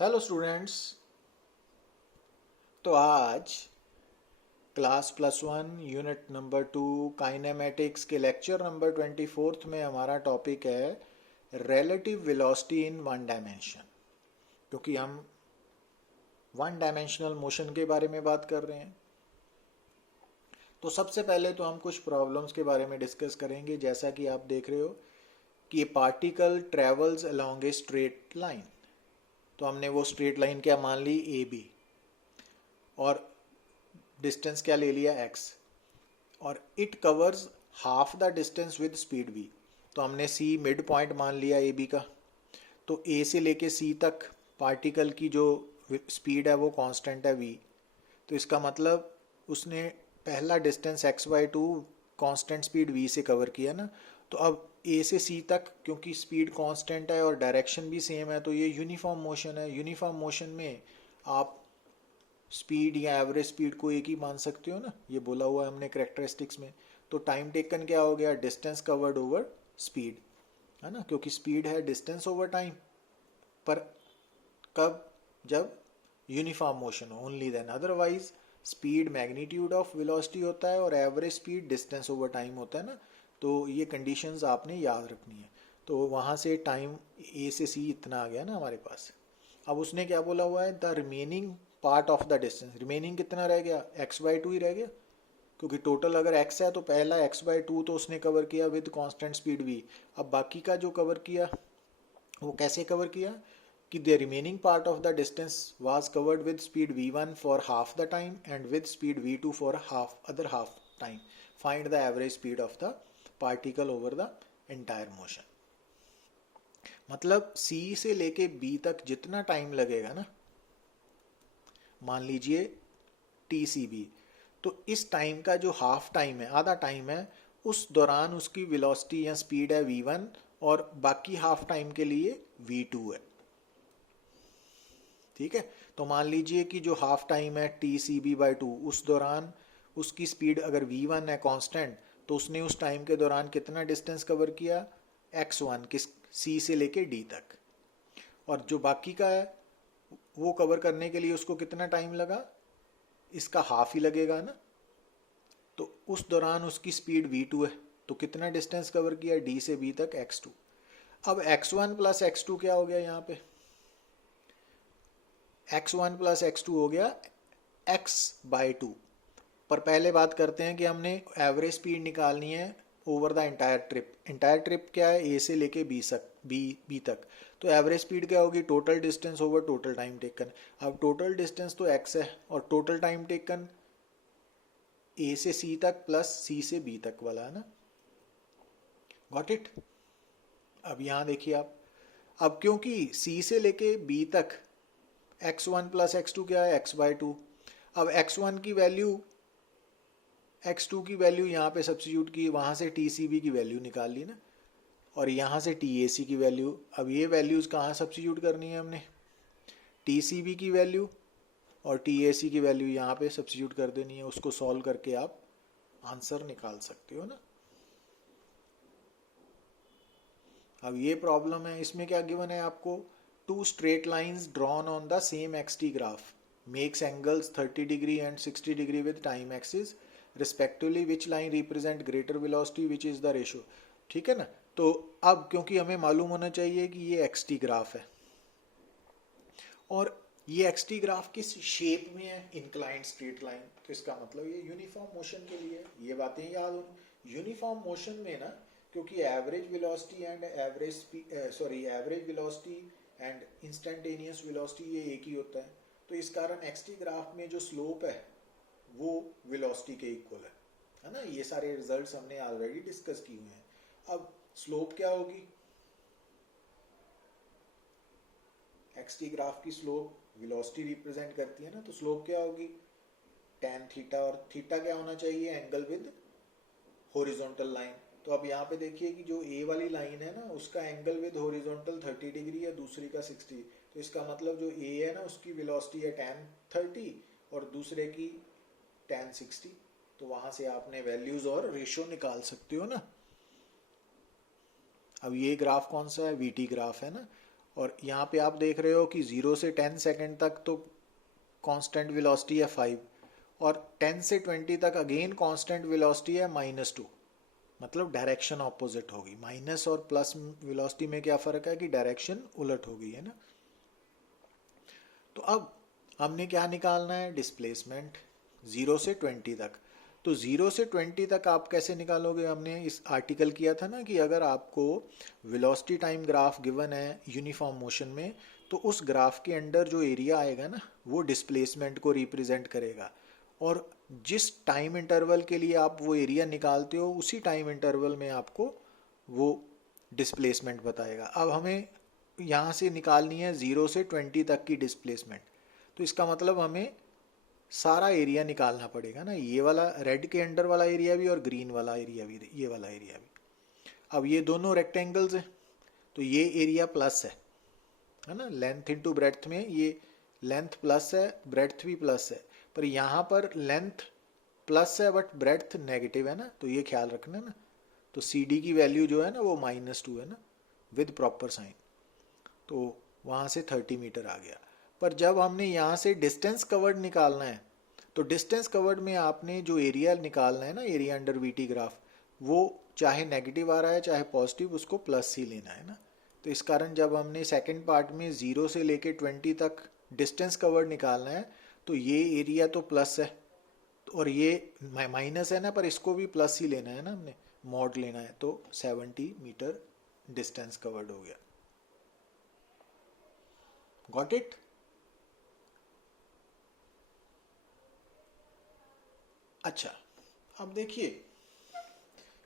Hello students. तो आज class +1 unit number 2 kinematics के लेक्चर नंबर 24 में हमारा टॉपिक है relative velocity in one dimension. क्योंकि हम वन डायमेंशनल मोशन के बारे में बात कर रहे हैं, तो सबसे पहले तो हम कुछ प्रॉब्लम्स के बारे में डिस्कस करेंगे। जैसा कि आप देख रहे हो कि ये particle travels along a straight line, तो हमने वो स्ट्रेट लाइन क्या मान ली, ए बी, और डिस्टेंस क्या ले लिया, एक्स, और it covers half the distance with speed v. तो हमने सी मिड पॉइंट मान लिया ए बी का। तो ए से लेके सी तक पार्टिकल की जो स्पीड है वो कांस्टेंट है वी। तो इसका मतलब उसने पहला distance x by two constant speed v से कवर किया ना। तो अब ए से सी तक क्योंकि स्पीड कांस्टेंट है और डायरेक्शन भी सेम है, तो ये यूनिफॉर्म मोशन है। यूनिफॉर्म मोशन में आप स्पीड या एवरेज स्पीड को एक ही मान सकते हो ना, ये बोला हुआ है हमने करेक्टरिस्टिक्स में। तो टाइम टेकन क्या हो गया, डिस्टेंस कवर्ड ओवर स्पीड, है ना, क्योंकि स्पीड है डिस्टेंस ओवर टाइम। पर कब, जब यूनिफॉर्म मोशन हो, only then. Otherwise speed magnitude of velocity होता है और average speed distance over time होता है ना। तो ये कंडीशंस आपने याद रखनी है। तो वहाँ से टाइम ए से सी इतना आ गया ना हमारे पास। अब उसने क्या बोला हुआ है, the remaining part of the distance. Remaining कितना रह गया, एक्स बाई टू ही रह गया, क्योंकि टोटल अगर एक्स है तो पहला एक्स बाई टू तो उसने कवर किया विद कांस्टेंट स्पीड वी। अब बाकी का जो कवर किया वो कैसे कवर किया कि the remaining part of the distance was covered with speed v1 for half the time and with speed v2 for half time. Find the average speed of the particle over the entire motion. मतलब सी से लेके B तक जितना time लगेगा ना, मान लीजिए T c B, तो इस टाइम का जो हाफ टाइम है, आधा टाइम है, उस दौरान उसकी वेलोसिटी या स्पीड है v1 और बाकी हाफ टाइम के लिए v2 है। ठीक है, तो मान लीजिए कि जो हाफ टाइम है t c b by two, उस दौरान उसकी स्पीड अगर v1 है कांस्टेंट, तो उसने उस टाइम के दौरान कितना डिस्टेंस कवर किया, x1, किस सी से लेके डी तक। और जो बाकी का है वो कवर करने के लिए उसको कितना टाइम लगा, इसका हाफ ही लगेगा ना। तो उस दौरान उसकी स्पीड v2 है, तो कितना डिस्टेंस कवर किया डी से बी तक, x2। अब x1 प्लस x2 क्या हो गया यहाँ पे, x1 प्लस x2 हो गया x बाई टू। पर पहले बात करते हैं कि हमने एवरेज स्पीड निकालनी है over the entire trip. Entire trip क्या है, ए से लेके बी तक। तो एवरेज स्पीड क्या होगी, total distance over total time taken. अब टोटल डिस्टेंस तो x है और टोटल टाइम टेकन ए से सी तक प्लस सी से बी तक वाला है ना। Got it. अब यहाँ देखिए आप, अब क्योंकि सी से लेके बी तक x1 प्लस x2 क्या है, x बाई टू। अब x1 की वैल्यू, x2 की वैल्यू यहाँ पे सब्सिट्यूट की, वहाँ से टी सी बी की वैल्यू निकाल ली ना, और यहाँ से टी ए सी की वैल्यू। अब ये वैल्यूज़ कहाँ सब्सिट्यूट करनी है हमने, टी सी बी की वैल्यू और टी ए सी की वैल्यू यहाँ पे सब्सिट्यूट कर देनी है। उसको सॉल्व करके आप आंसर निकाल सकते हो ना। अब ये प्रॉब्लम है, इसमें क्या गिवन है आपको, two straight lines drawn on the same x t graph makes angles 30 degree and 60 degree with time axis respectively, which line represent greater velocity, which is the ratio. ठीक है ना। तो अब क्योंकि हमें मालूम होना चाहिए कि ये एक्स टी ग्राफ है और ये एक्स टी ग्राफ किस शेप में है, इंक्लाइंड स्ट्रेट लाइन, तो इसका मतलब ये यूनिफॉर्म मोशन के लिए। ये बातें याद हो, यूनिफॉर्म मोशन में ना, क्योंकि average velocity and average velocity and instantaneous velocity ये एक ही होता है। तो इस कारण एक्स टी ग्राफ में जो स्लोप है वो वेलोसिटी के इक्वल है ना। ये सारे रिजल्ट्स हमने ऑलरेडी डिस्कस किए हुए हैं। अब स्लोप क्या होगी, एक्स टी ग्राफ की स्लोप वेलोसिटी रिप्रेजेंट करती है ना, तो स्लोप क्या होगी, tan थीटा, और थीटा क्या होना चाहिए, एंगल विद हॉरिजॉन्टल लाइन। तो अब यहाँ पे देखिए कि जो ए वाली लाइन है ना, उसका एंगल विद हॉरिजॉन्टल 30 डिग्री है, दूसरी का 60। तो इसका मतलब जो ए है ना, उसकी वेलोसिटी है tan 30 और दूसरे की tan 60। तो वहां से आपने वैल्यूज और रेशो निकाल सकते हो ना। अब ये ग्राफ कौन सा है, वीटी ग्राफ है ना। और यहाँ पे आप देख रहे हो कि 0 से 10 सेकेंड तक तो कांस्टेंट वेलोसिटी है 5, और 10 से 20 तक अगेन कांस्टेंट वेलोसिटी है -2, मतलब डायरेक्शन ऑपोजिट होगी। माइनस और प्लस वेलोसिटी में क्या फ़र्क है कि डायरेक्शन उलट हो गई है ना। तो अब हमने क्या निकालना है, डिस्प्लेसमेंट 0 से 20 तक। तो 0 से 20 तक आप कैसे निकालोगे, हमने इस आर्टिकल किया था ना कि अगर आपको वेलोसिटी टाइम ग्राफ गिवन है यूनिफॉर्म मोशन में, तो उस ग्राफ के अंडर जो एरिया आएगा ना वो डिस्प्लेसमेंट को रिप्रेजेंट करेगा, और जिस टाइम इंटरवल के लिए आप वो एरिया निकालते हो उसी टाइम इंटरवल में आपको वो डिस्प्लेसमेंट बताएगा। अब हमें यहाँ से निकालनी है 0 से 20 तक की डिस्प्लेसमेंट, तो इसका मतलब हमें सारा एरिया निकालना पड़ेगा ना, ये वाला रेड के अंडर वाला एरिया भी और ग्रीन वाला एरिया भी, ये वाला एरिया भी। अब ये दोनों रेक्टेंगल्स हैं तो ये एरिया प्लस है ना, लेंथ इनटू ब्रेड्थ में ये लेंथ प्लस है, ब्रेड्थ भी प्लस है, पर यहाँ पर लेंथ प्लस है बट ब्रेड्थ नेगेटिव है ना, तो ये ख्याल रखना ना। तो सी डी की वैल्यू जो है ना वो -2 है ना विद प्रॉपर साइन, तो वहाँ से 30 मीटर आ गया। पर जब हमने यहाँ से डिस्टेंस कवर्ड निकालना है, तो डिस्टेंस कवर्ड में आपने जो एरिया निकालना है ना, एरिया अंडर वीटी ग्राफ, वो चाहे नेगेटिव आ रहा है चाहे पॉजिटिव, उसको प्लस ही लेना है ना। तो इस कारण जब हमने सेकंड पार्ट में 0 से लेके 20 तक डिस्टेंस कवर्ड निकालना है, तो ये एरिया तो प्लस है और ये माइनस है ना, पर इसको भी प्लस ही लेना है ना, हमने मॉड लेना है, तो 70 मीटर डिस्टेंस कवर्ड हो गया। Got it? अच्छा, अब देखिए,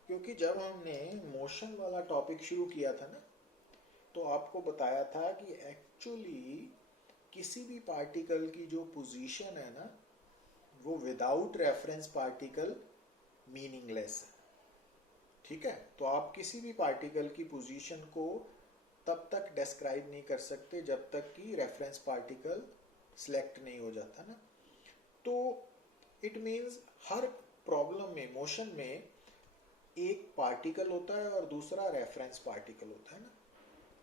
क्योंकि जब हमने मोशन वाला टॉपिक शुरू किया था ना, तो आपको बताया था कि एक्चुअली किसी भी पार्टिकल की जो पोजीशन है ना, वो विदाउट रेफरेंस पार्टिकल मीनिंगलेस है। ठीक है, तो आप किसी भी पार्टिकल की पोजीशन को तब तक डिस्क्राइब नहीं कर सकते जब तक कि रेफरेंस पार्टिकल सिलेक्ट नहीं हो जाता ना। तो इट मीन्स हर प्रॉब्लम में, मोशन में, एक पार्टिकल होता है और दूसरा रेफरेंस पार्टिकल होता है ना।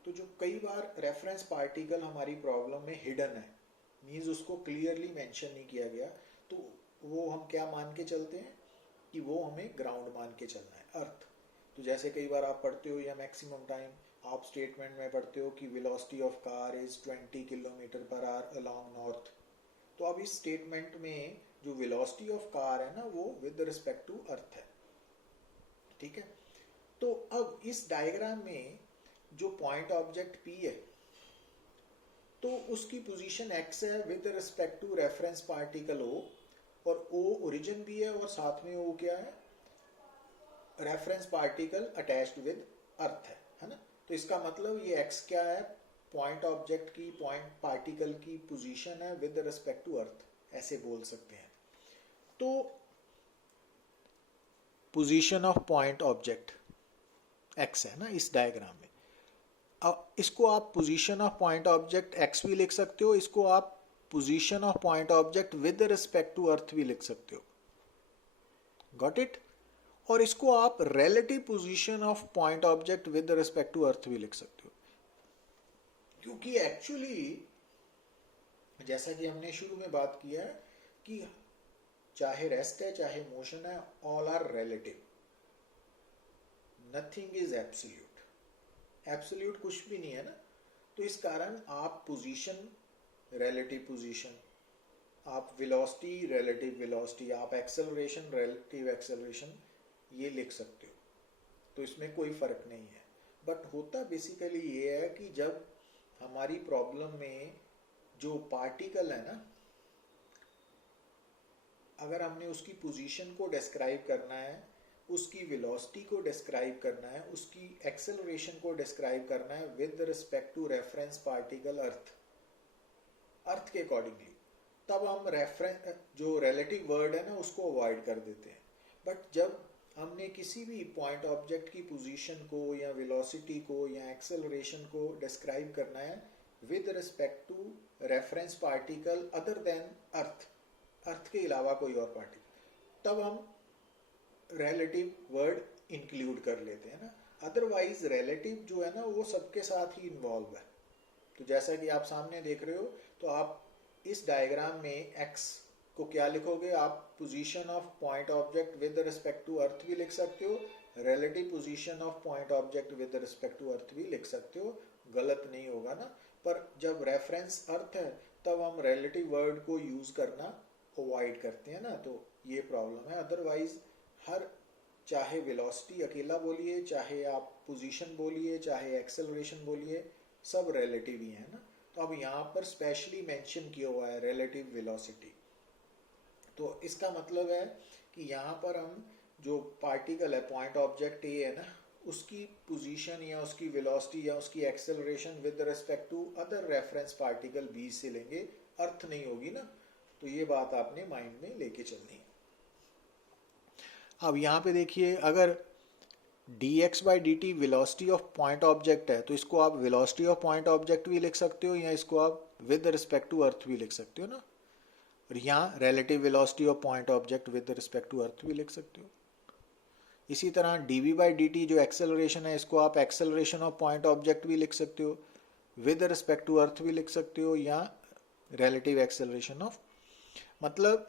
तो जो कई बार रेफरेंस पार्टिकल हमारी प्रॉब्लम में हिडन है, मीन्स उसको क्लियरली मेंशन नहीं किया गया, तो वो हम क्या मान के चलते हैं कि वो हमें ग्राउंड मान के चलना है, अर्थ। तो जैसे कई बार आप पढ़ते हो या मैक्सिमम टाइम आप स्टेटमेंट में पढ़ते हो कि velocity of car is 20 kilometre per hour along north. तो अब इस स्टेटमेंट में जो वेलोसिटी ऑफ कार है ना वो विद रिस्पेक्ट टू अर्थ है। ठीक है, तो अब इस डायग्राम में जो पॉइंट ऑब्जेक्ट P है, तो उसकी पोजीशन x है with respect to reference particle O, और O ओरिजिन भी है और साथ में O क्या है, reference particle attached with earth है ना। तो इसका मतलब ये x क्या है, पॉइंट ऑब्जेक्ट की, पॉइंट पार्टिकल की पोजीशन है विद रिस्पेक्ट टू अर्थ, ऐसे बोल सकते हैं। तो position of point object x है ना इस डायग्राम में। अब इसको आप position of point object x भी लिख सकते हो, इसको आप position of point object with respect to earth भी लिख सकते हो। Got it? और इसको आप relative position of point object with respect to earth भी लिख सकते हो, क्योंकि एक्चुअली जैसा कि हमने शुरू में बात किया है कि चाहे रेस्ट है चाहे मोशन है, all are relative, nothing is absolute. Absolute कुछ भी नहीं है ना। तो इस कारण आप पोजीशन रिलेटिव पोजीशन, आप वेलोसिटी रिलेटिव वेलोसिटी, आप एक्सेलरेशन रिलेटिव एक्सेलरेशन, ये लिख सकते हो। तो इसमें कोई फर्क नहीं है। बट होता बेसिकली ये है कि जब हमारी प्रॉब्लम में जो पार्टिकल है ना, अगर हमने उसकी पोजीशन को डिस्क्राइब करना है, उसकी वेलोसिटी को डिस्क्राइब करना है, उसकी एक्सेलरेशन को डिस्क्राइब करना है with respect to reference particle earth के अकॉर्डिंगली, तब हम रेफरेंस जो रिलेटिव वर्ड है ना उसको अवॉइड कर देते हैं। बट जब हमने किसी भी पॉइंट ऑब्जेक्ट की पोजीशन को या वेलोसिटी को या एक्सेलरेशन को डिस्क्राइब करना है with respect to reference particle other than earth के अलावा कोई और पार्टिकल, तब हम रिलेटिव वर्ड इंक्लूड कर लेते हैं ना। अदरवाइज रिलेटिव जो है ना वो सबके साथ ही इन्वॉल्व है। तो जैसा कि आप सामने देख रहे हो, तो आप इस डायग्राम में x को क्या लिखोगे, आप position of point object with respect to earth भी लिख सकते हो, relative position of point object with respect to earth भी लिख सकते हो, गलत नहीं होगा ना। पर जब रेफरेंस अर्थ है तब हम रिलेटिव वर्ड को यूज करना अवॉइड करते हैं ना, तो ये प्रॉब्लम है। अदरवाइज हर, चाहे वेलोसिटी अकेला बोलिए, चाहे आप पोजीशन बोलिए, चाहे एक्सेलरेशन बोलिए, सब रिलेटिव ही है ना। तो अब यहाँ पर स्पेशली मेंशन किया हुआ है रिलेटिव वेलोसिटी, तो इसका मतलब है कि यहाँ पर हम जो पार्टिकल है, पॉइंट ऑब्जेक्ट ए है ना, उसकी पोजीशन या उसकी वेलोसिटी या उसकी acceleration with respect to other reference particle B से लेंगे, अर्थ नहीं होगी ना। तो ये बात आपने माइंड में लेके चलनी है। अब यहाँ पे देखिए, अगर dx by d T velocity of point object है, तो इसको आप वेलोसिटी ऑफ पॉइंट ऑब्जेक्ट भी लिख सकते हो, या इसको आप विद रिस्पेक्ट टू अर्थ भी लिख सकते हो ना। और यहाँ relative velocity of point object with respect to earth भी लिख सकते हो। इसी तरह dv बाई डी टी जो एक्सेलरेशन है, इसको आप एक्सेलरेशन ऑफ पॉइंट ऑब्जेक्ट भी लिख सकते हो, विद रिस्पेक्ट टू अर्थ भी लिख सकते हो, या रिलेटिव एक्सेलरेशन ऑफ, मतलब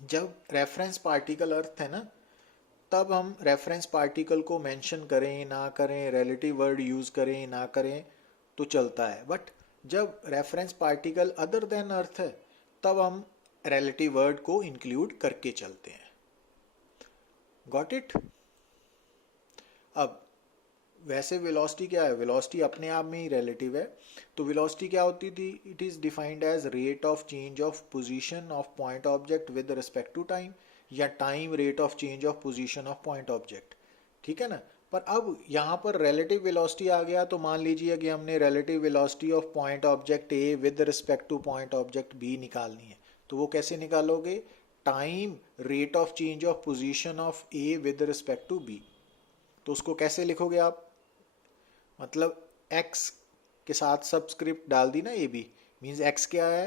जब रेफरेंस पार्टिकल अर्थ है ना, तब हम रेफरेंस पार्टिकल को मेंशन करें ना करें, रिलेटिव वर्ड यूज करें ना करें, तो चलता है। बट जब रेफरेंस पार्टिकल अदर देन अर्थ है, तब हम रिलेटिव वर्ड को इंक्लूड करके चलते हैं। Got it. अब वैसे वेलोसिटी क्या है, वेलोसिटी अपने आप में ही रिलेटिव है। तो वेलोसिटी क्या होती थी, it is defined as rate of change of position of point object with respect to time, या time rate of change of position of point object, ठीक है ना। पर अब यहाँ पर रिलेटिव वेलोसिटी आ गया, तो मान लीजिए कि हमने relative velocity of point object A with respect to point object B निकालनी है, तो वो कैसे निकालोगे, time rate of change of position of A with respect to B. तो उसको कैसे लिखोगे आप, मतलब x के साथ सबस्क्रिप्ट डाल दी ना, ए बी, मीन्स x क्या है,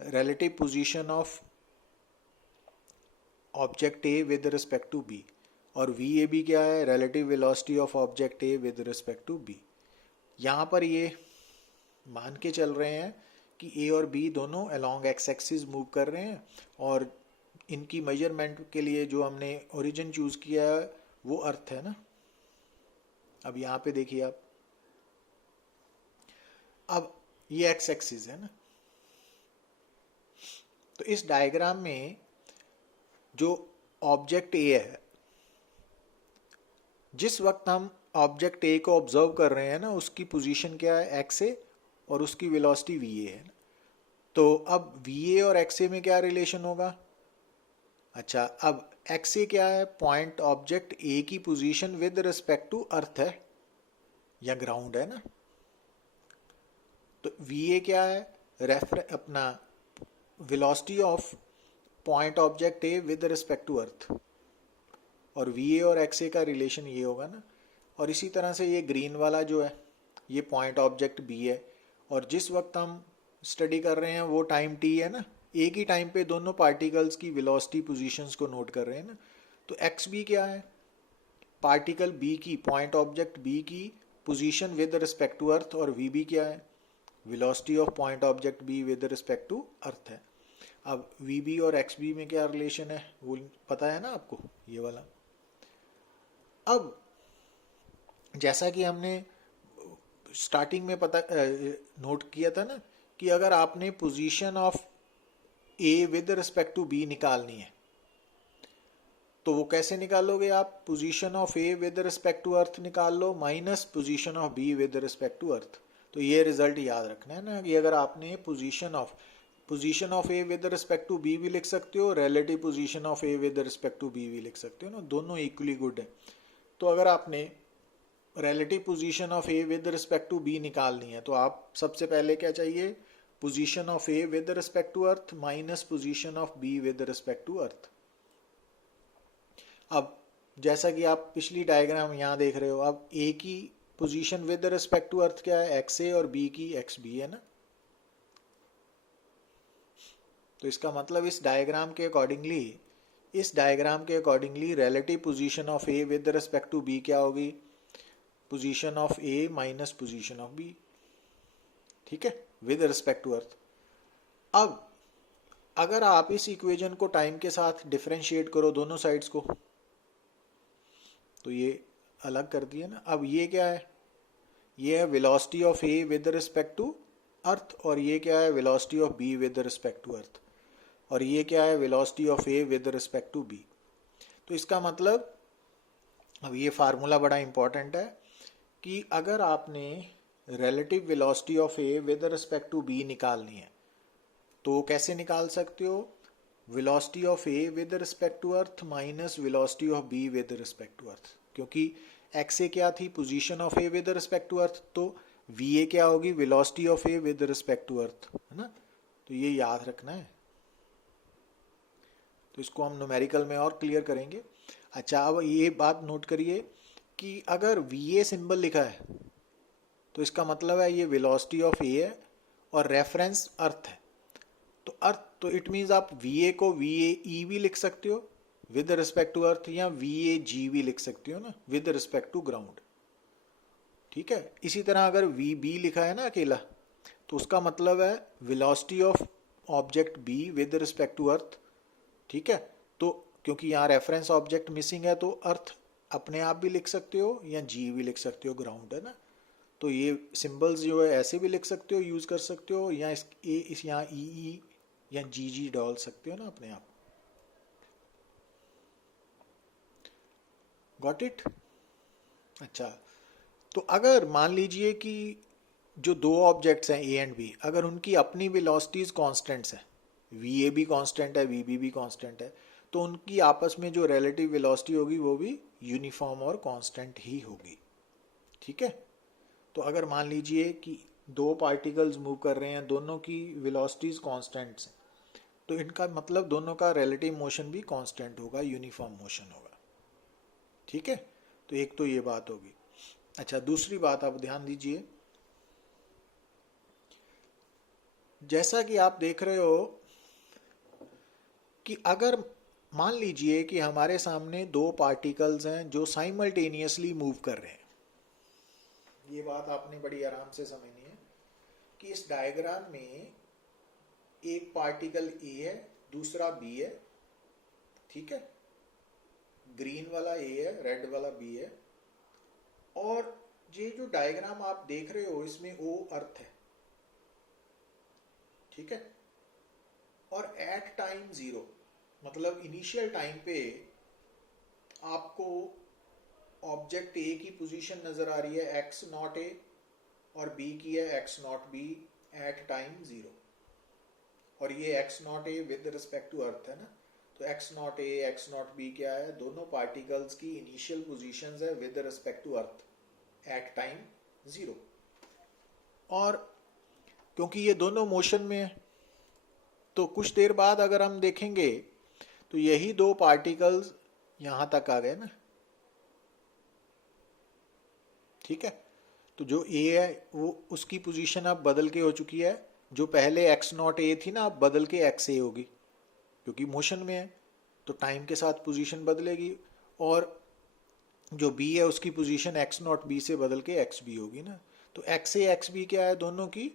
relative position of object A with respect to B, और वी ए बी क्या है, relative velocity of object A with respect to B. यहाँ पर ये मान के चल रहे हैं कि ए और बी दोनों अलोंग एक्स एक्सिस मूव कर रहे हैं, और इनकी मेजरमेंट के लिए जो हमने ओरिजिन चूज किया है वो अर्थ है ना। अब यहाँ पे देखिए आप, अब ये एक्स एक्सिस है ना, तो इस डायग्राम में जो ऑब्जेक्ट ए है, जिस वक्त हम ऑब्जेक्ट ए को ऑब्जर्व कर रहे हैं ना, उसकी पोजीशन क्या है, एक्स ए, और उसकी वेलोसिटी वी ए है। तो अब वी ए और एक्स ए में क्या रिलेशन होगा, अच्छा अब एक्स ए क्या है, पॉइंट ऑब्जेक्ट ए की position with respect to earth है या ग्राउंड है ना। तो वी ए क्या है, अपना velocity of point object A with respect to earth, और वी ए और एक्स ए का रिलेशन ये होगा ना। और इसी तरह से ये ग्रीन वाला जो है, ये पॉइंट ऑब्जेक्ट बी है, और जिस वक्त हम स्टडी कर रहे हैं वो टाइम टी है ना, एक ही टाइम पे दोनों पार्टिकल्स की वेलोसिटी पोजीशंस को नोट कर रहे हैं ना। तो एक्स बी क्या है, पार्टिकल बी की, पॉइंट ऑब्जेक्ट बी की position with respect to earth, और वी बी क्या है, velocity of point object B with respect to earth है। अब वी बी और एक्स बी में क्या रिलेशन है वो पता है ना आपको, ये वाला। अब जैसा कि हमने स्टार्टिंग में पता नोट किया था ना, कि अगर आपने position of A with respect to B निकालनी है, तो वो कैसे निकालोगे आप, position of A with respect to earth निकाल लो, minus position of B with respect to earth. तो ये रिजल्ट याद रखना है ना, कि अगर आपने position of A with respect to B भी लिख सकते हो, relative position of A with respect to B भी लिख सकते हो ना, दोनों इक्वली गुड है। तो अगर आपने relative position of A with respect to B निकालनी है, तो आप सबसे पहले क्या चाहिए, position of A with respect to earth minus position of B with respect to earth. अब जैसा कि आप पिछली डायग्राम यहाँ देख रहे हो, अब ए की position with respect to earth क्या है, एक्स ए, और बी की एक्स बी है ना। तो इसका मतलब इस डायग्राम के accordingly relative position of A with respect to B क्या होगी, position of A minus position of B. ठीक है, विद रिस्पेक्ट टू अर्थ। अब अगर आप इस इक्वेशन को टाइम के साथ डिफरेंशिएट करो दोनों साइड्स को, तो ये अलग कर दिया ना। अब ये क्या है, ये है velocity of A with respect to earth, और ये क्या है velocity of B with respect to earth, और ये क्या है velocity of A with respect to B. तो इसका मतलब, अब ये फार्मूला बड़ा इंपॉर्टेंट है कि अगर आपने relative velocity of A with respect to B निकालनी है तो कैसे निकाल सकते हो, velocity of A with respect to earth minus velocity of B with respect to earth, क्योंकि एक्स ए क्या थी, position of A with respect to earth, तो वी ए क्या होगी, velocity of A with respect to earth, है ना। तो ये याद रखना है, तो इसको हम न्यूमेरिकल में और क्लियर करेंगे। अच्छा, अब ये बात नोट करिए कि अगर वी ए सिंबल लिखा है तो इसका मतलब है ये वेलोसिटी ऑफ ए है और रेफरेंस अर्थ है। तो अर्थ, तो इट मीन्स आप वी ए को वी ए ई भी लिख सकते हो विद रिस्पेक्ट टू अर्थ, या वी ए जी भी लिख सकते हो ना विद रिस्पेक्ट टू ग्राउंड। ठीक है, इसी तरह अगर वी बी लिखा है ना अकेला, तो उसका मतलब है velocity of object B with respect to earth. ठीक है, तो क्योंकि यहाँ रेफरेंस ऑब्जेक्ट मिसिंग है तो अर्थ अपने आप भी लिख सकते हो या जी भी लिख सकते हो, ग्राउंड है ना। तो ये सिंबल्स जो है ऐसे भी लिख सकते हो, यूज कर सकते हो, या इस यहाँ ई या जी डाल सकते हो ना अपने आप। Got it. अच्छा, तो अगर मान लीजिए कि जो दो ऑब्जेक्ट्स हैं ए एंड बी, अगर उनकी अपनी वेलोसिटीज कांस्टेंट्स हैं, वी ए भी कांस्टेंट है वी बी भी कांस्टेंट है, तो उनकी आपस में जो रिलेटिव वेलोसिटी होगी वो भी यूनिफॉर्म और कांस्टेंट ही होगी। ठीक है, तो अगर मान लीजिए कि दो पार्टिकल्स मूव कर रहे हैं, दोनों की वेलोसिटीज कांस्टेंट्स हैं, तो इनका मतलब दोनों का रिलेटिव मोशन भी कांस्टेंट होगा, यूनिफॉर्म मोशन होगा। ठीक है, तो एक तो ये बात होगी। अच्छा, दूसरी बात आप ध्यान दीजिए, जैसा कि आप देख रहे हो कि अगर मान लीजिए कि हमारे सामने दो पार्टिकल्स हैं जो साइमल्टेनियसली मूव कर रहे हैं, ये बात आपने बड़ी आराम से समझनी है कि इस डायग्राम में एक पार्टिकल ए है, दूसरा बी है। ठीक है, ग्रीन वाला ए है, रेड वाला बी है, और ये जो डायग्राम आप देख रहे हो इसमें ओ अर्थ है। ठीक है, और एट टाइम जीरो, मतलब इनिशियल टाइम पे आपको ऑब्जेक्ट ए की पोजीशन नजर आ रही है एक्स नॉट ए, और बी की है x naught B at time zero, और ये x naught A with respect to earth है ना। तो x naught A x naught B क्या है, दोनों पार्टिकल्स की इनिशियल पोजीशंस है with respect to earth at time zero. और क्योंकि ये दोनों मोशन में है तो कुछ देर बाद अगर हम देखेंगे तो यही दो पार्टिकल्स यहां तक आ गए ना। ठीक है, तो जो ए है वो उसकी पोजीशन अब बदल के हो चुकी है, जो पहले एक्स नॉट ए थी ना अब बदल के एक्स ए होगी, क्योंकि मोशन में है तो टाइम के साथ पोजीशन बदलेगी, और जो बी है उसकी पोजीशन एक्स नॉट बी से बदल के एक्स बी होगी ना। तो एक्स ए एक्स बी क्या है, दोनों की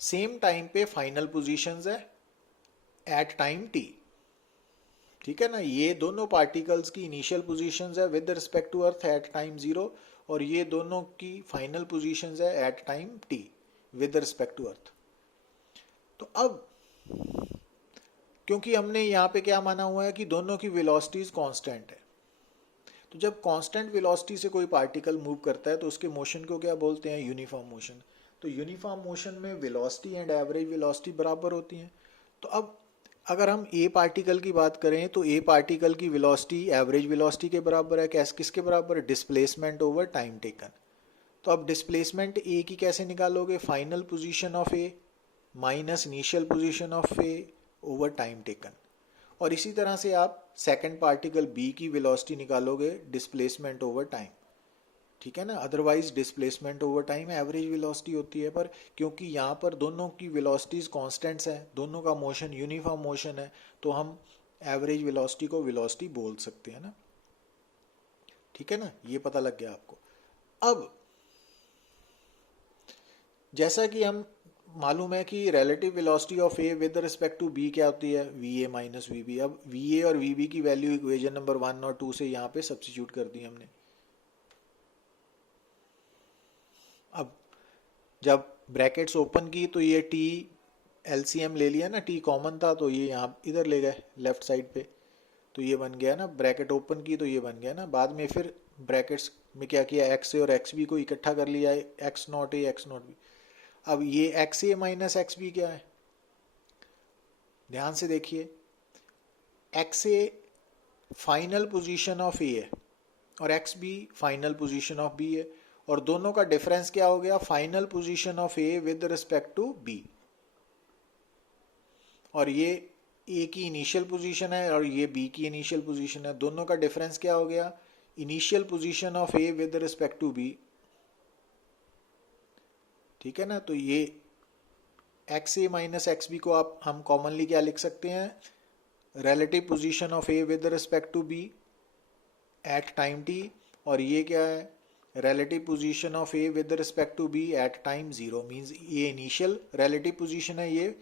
सेम टाइम पे फाइनल पोजीशंस है एट टाइम टी। ठीक है ना, ये दोनों पार्टिकल्स की इनिशियल पोजीशंस है with respect to earth at time zero, और ये दोनों की फाइनल पोजीशंस है at time t with respect to earth. तो अब क्योंकि हमने यहाँ पे क्या माना हुआ है कि दोनों की वेलोसिटीज कांस्टेंट है, तो जब कांस्टेंट वेलोसिटी से कोई पार्टिकल मूव करता है तो उसके मोशन को क्या बोलते हैं, यूनिफॉर्म मोशन। तो यूनिफॉर्म मोशन में वेलोसिटी एंड एवरेज वेलोसिटी बराबर होती हैं। तो अब अगर हम ए पार्टिकल की बात करें तो ए पार्टिकल की वेलोसिटी एवरेज वेलोसिटी के बराबर है, किसके बराबर, डिस्प्लेसमेंट ओवर टाइम टेकन। तो अब डिस्प्लेसमेंट ए की कैसे निकालोगे, final position of A minus initial position of A over time taken. और इसी तरह से आप सेकंड पार्टिकल बी की वेलोसिटी निकालोगे, डिस्प्लेसमेंट ओवर टाइम। ठीक है ना, otherwise displacement over time average velocity होती है, पर क्योंकि यहाँ पर दोनों की वेलोसिटीज कांस्टेंट्स हैं, दोनों का मोशन यूनिफॉर्म मोशन है, तो हम एवरेज वेलोसिटी को वेलोसिटी बोल सकते हैं ना। ठीक है ना, ये पता लग गया आपको। अब जैसा कि हम मालूम है कि relative velocity of A with respect to B क्या होती है, VA माइनस VB। अब VA और VB की वैल्यू इक्वेशन नंबर 1 और 2 से यहाँ पे सब्स्टिट्यूट कर दी हमने। अब जब ब्रैकेट्स ओपन की तो ये T LCM ले लिया ना, T कॉमन था तो ये यहाँ इधर ले गए लेफ्ट साइड पे, तो ये बन गया ना, ब्रैकेट ओपन की तो ये बन गया ना। बाद में फिर ब्रैकेट्स में क्या किया, एक्स ए और एक्स बी को इकट्ठा कर लिया, x naught A x naught B. अब ये x A minus x B क्या है, ध्यान से देखिए, x A final position of A है और x B final position of B है, और दोनों का डिफरेंस क्या हो गया, final position of A with respect to B. और ये ए की इनिशियल पोजीशन है और ये बी की इनिशियल पोजीशन है, दोनों का डिफरेंस क्या हो गया, initial position of A with respect to B. ठीक है ना, तो ये x A minus x B को आप हम कॉमनली क्या लिख सकते हैं, relative position of A with respect to B at time t, और ये क्या है, relative position of A with respect to B at time zero. Means ये इनिशियल रिलेटिव पोजीशन है, ये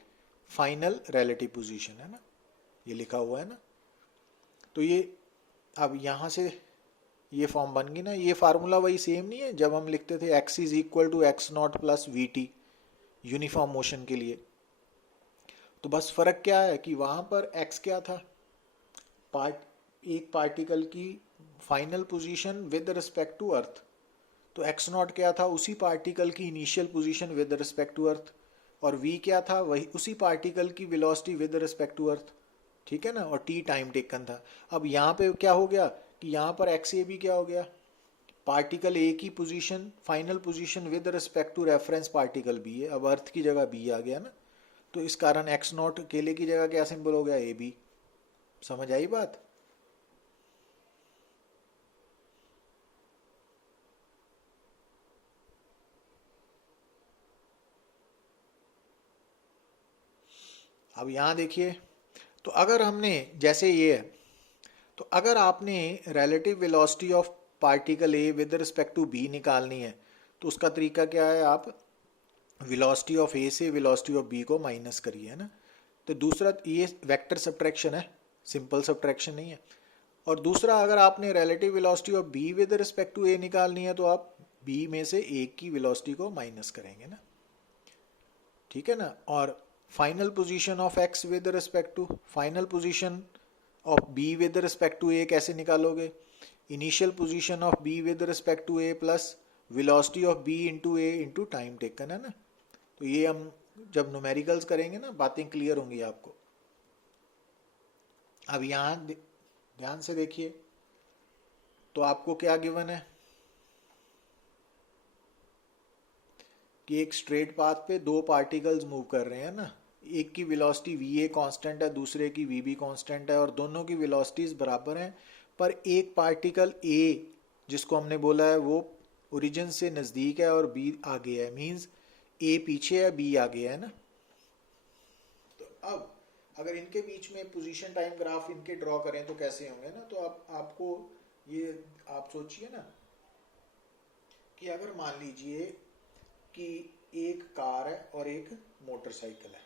फाइनल रिलेटिव पोजीशन है ना, ये लिखा हुआ है ना। तो ये अब यहाँ से ये फॉर्म बन गई ना, ये फार्मूला वही सेम नहीं है जब हम लिखते थे x is equal to x naught plus v t uniform motion के लिए। तो बस फर्क क्या है कि वहां पर x क्या था, एक पार्टिकल की final position with respect to earth, तो x नॉट क्या था, उसी पार्टिकल की initial position with respect to earth, और v क्या था, वही उसी पार्टिकल की velocity with respect to earth. ठीक है ना, और t टाइम टेकन था। अब यहाँ पे क्या हो गया कि यहाँ पर एक्स ए भी क्या हो गया, पार्टिकल ए की position final position with respect to reference particle B है, अब अर्थ की जगह बी आ गया ना, तो इस कारण एक्स नॉट अकेले की जगह क्या सिंबल हो गया, ए बी। समझ आई बात। अब यहां देखिए, तो अगर हमने जैसे ये है, तो अगर आपने relative velocity of particle A with respect to B निकालनी है, तो उसका तरीका क्या है, आप वेलोसिटी ऑफ ए से वेलोसिटी ऑफ बी को माइनस करिए, है ना। तो दूसरा ये वेक्टर सब्ट्रैक्शन है, सिंपल सब्ट्रैक्शन नहीं है। और दूसरा, अगर आपने relative velocity of B with respect to A निकालनी है, तो आप बी में से ए की वेलोसिटी को माइनस करेंगे ना। ठीक है ना, और final position of x with respect to final position of B with respect to A कैसे निकालोगे, initial position of B with respect to A plus velocity of B into A into time taken, है ना। तो ये हम जब numericals करेंगे ना, बातें क्लियर होंगी आपको। अब यहाँ ध्यान से देखिए, तो आपको क्या गिवन है कि एक स्ट्रेट पाथ पे दो पार्टिकल्स मूव कर रहे हैं ना, एक की वेलोसिटी वी ए कॉन्स्टेंट है, दूसरे की वी बी कॉन्स्टेंट है, और दोनों की वेलोसिटीज बराबर हैं, पर एक पार्टिकल ए जिसको हमने बोला है वो ओरिजिन से नज़दीक है और बी आगे है, मींस ए पीछे है बी आगे है ना। तो अब अगर इनके बीच में पोजीशन टाइम ग्राफ इनके ड्रॉ करें तो कैसे होंगे ना, तो आपको ये आप सोचिए ना कि अगर मान लीजिए कि एक कार है और एक मोटरसाइकिल है,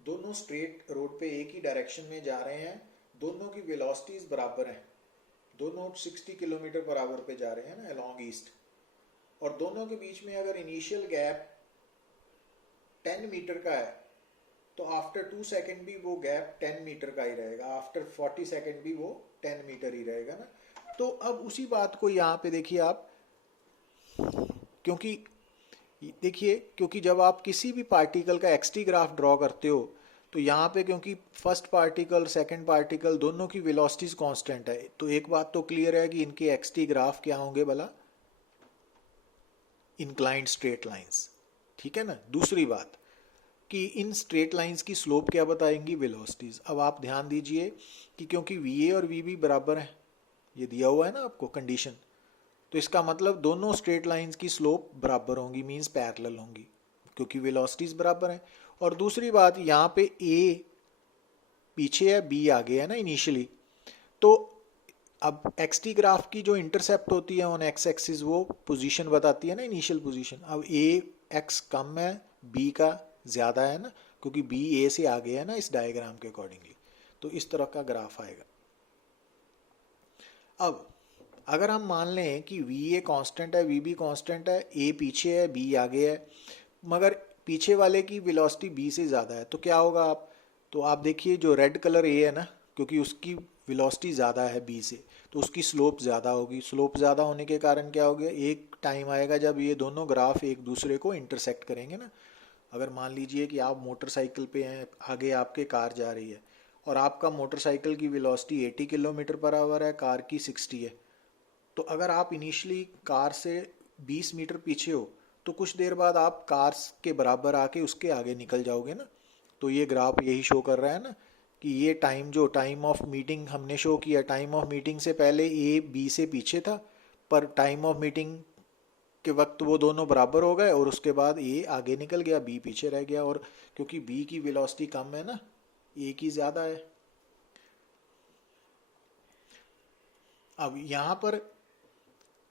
दोनों स्ट्रेट रोड पे एक ही डायरेक्शन में जा रहे हैं, दोनों की वेलोसिटीज बराबर हैं, दोनों 60 किलोमीटर पर आवर पे जा रहे हैं ना अलोंग ईस्ट, और दोनों के बीच में अगर इनिशियल गैप 10 मीटर का है, तो आफ्टर 2 सेकेंड भी वो गैप 10 मीटर का ही रहेगा, आफ्टर 40 सेकेंड भी वो 10 मीटर ही रहेगा ना। तो अब उसी बात को यहाँ पे देखिए आप, क्योंकि देखिए, क्योंकि जब आप किसी भी पार्टिकल का एक्सटी ग्राफ ड्रॉ करते हो, तो यहाँ पे क्योंकि फर्स्ट पार्टिकल सेकंड पार्टिकल दोनों की वेलोसिटीज कांस्टेंट है, तो एक बात तो क्लियर है कि इनके एक्सटी ग्राफ क्या होंगे भला, इंक्लाइंड स्ट्रेट लाइंस। ठीक है ना। दूसरी बात कि इन स्ट्रेट लाइंस की स्लोप क्या बताएंगी, वेलोसिटीज। अब आप ध्यान दीजिए कि क्योंकि वी ए और वी बी बराबर है, ये दिया हुआ है ना आपको कंडीशन, तो इसका मतलब दोनों स्ट्रेट लाइंस की स्लोप बराबर होंगी, मींस पैरेलल होंगी, क्योंकि वेलोसिटीज बराबर हैं। और दूसरी बात, यहाँ पे ए पीछे है बी आगे है ना इनिशियली, तो अब एक्सटी ग्राफ की जो इंटरसेप्ट होती है ऑन एक्स एक्सिस वो पोजीशन बताती है ना, इनिशियल पोजीशन। अब ए x कम है, b का ज़्यादा है ना, क्योंकि b a से आगे है ना इस डायग्राम के अकॉर्डिंगली। तो इस तरह का ग्राफ आएगा। अब अगर हम मान लें कि वी ए कांस्टेंट है, वी बी कांस्टेंट है, ए पीछे है, बी आगे है, मगर पीछे वाले की वेलोसिटी बी से ज़्यादा है, तो क्या होगा आप, तो आप देखिए जो रेड कलर ए है ना, क्योंकि उसकी वेलोसिटी ज़्यादा है बी से, तो उसकी स्लोप ज़्यादा होगी। स्लोप ज़्यादा होने के कारण क्या हो गया, एक टाइम आएगा जब ये दोनों ग्राफ एक दूसरे को इंटरसेक्ट करेंगे ना। अगर मान लीजिए कि आप मोटरसाइकिल पे हैं, आगे आपके कार जा रही है, और आपका मोटरसाइकिल की वेलोसिटी 80 किलोमीटर पर आवर है, कार की 60 है। तो अगर आप इनिशियली कार से 20 मीटर पीछे हो, तो कुछ देर बाद आप कार के बराबर आके उसके आगे निकल जाओगे ना। तो ये ग्राफ यही शो कर रहा है ना कि ये टाइम, जो टाइम ऑफ मीटिंग हमने शो किया, टाइम ऑफ मीटिंग से पहले ए बी से पीछे था, पर टाइम ऑफ मीटिंग के वक्त वो दोनों बराबर हो गए, और उसके बाद ए आगे निकल गया, बी पीछे रह गया। और क्योंकि बी की वेलोसिटी कम है ना, ए की ज़्यादा है। अब यहाँ पर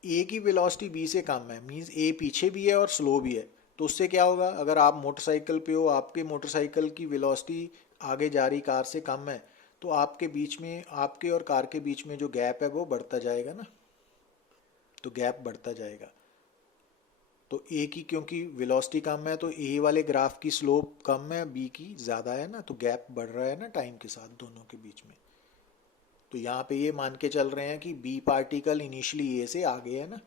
ए की वेलोसिटी बी से कम है, मींस ए पीछे भी है और स्लो भी है। तो उससे क्या होगा, अगर आप मोटरसाइकिल पे हो, आपके मोटरसाइकिल की वेलोसिटी आगे जा रही कार से कम है, तो आपके बीच में, आपके और कार के बीच में जो गैप है वो बढ़ता जाएगा ना, तो गैप बढ़ता जाएगा। तो ए की क्योंकि वेलोसिटी कम है, तो ए वाले ग्राफ की स्लोप कम है, बी की ज़्यादा है ना, तो गैप बढ़ रहा है ना टाइम के साथ दोनों के बीच में। तो यहाँ पे ये मान के चल रहे हैं कि बी पार्टिकल इनिशियली ए से आगे है ना,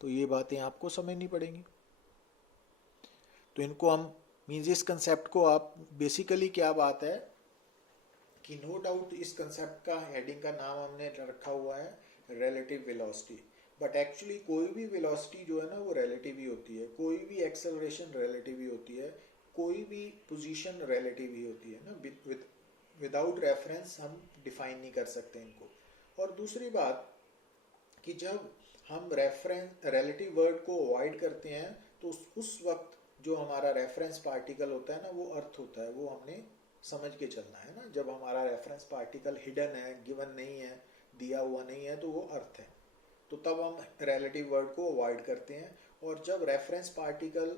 तो ये बातें आपको समझनी पड़ेंगी। तो इनको हम, मीन्स इस कंसेप्ट को आप बेसिकली, क्या बात है कि नो डाउट इस कंसेप्ट का हेडिंग का नाम हमने रखा हुआ है रिलेटिव वेलोसिटी, बट एक्चुअली कोई भी वेलोसिटी जो है ना वो रिलेटिव ही होती है, कोई भी एक्सेलरेशन रिलेटिव ही होती है, कोई भी पोजीशन रिलेटिव ही होती है ना। विदाउट रेफरेंस हम डिफाइन नहीं कर सकते इनको। और दूसरी बात कि जब हम रेफरेंस रिलेटिव वर्ड को अवॉइड करते हैं, तो उस वक्त जो हमारा रेफरेंस पार्टिकल होता है ना वो अर्थ होता है, वो हमने समझ के चलना है ना। जब हमारा रेफरेंस पार्टिकल हिडन है, गिवन नहीं है, दिया हुआ नहीं है, तो वो अर्थ है, तो तब हम रिलेटिव वर्ड को अवॉइड करते हैं। और जब रेफरेंस पार्टिकल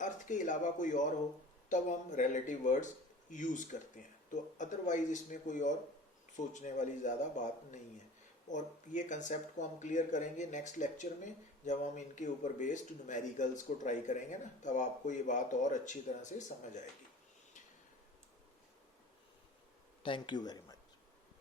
अर्थ के अलावा कोई और हो, तब हम रिलेटिव वर्ड्स यूज करते हैं। तो अदरवाइज इसमें कोई और सोचने वाली ज़्यादा बात नहीं है। और ये कंसेप्ट को हम क्लियर करेंगे नेक्स्ट लेक्चर में, जब हम इनके ऊपर बेस्ड न्यूमेरिकल्स को ट्राई करेंगे ना, तब आपको ये बात और अच्छी तरह से समझ आएगी। Thank you very much.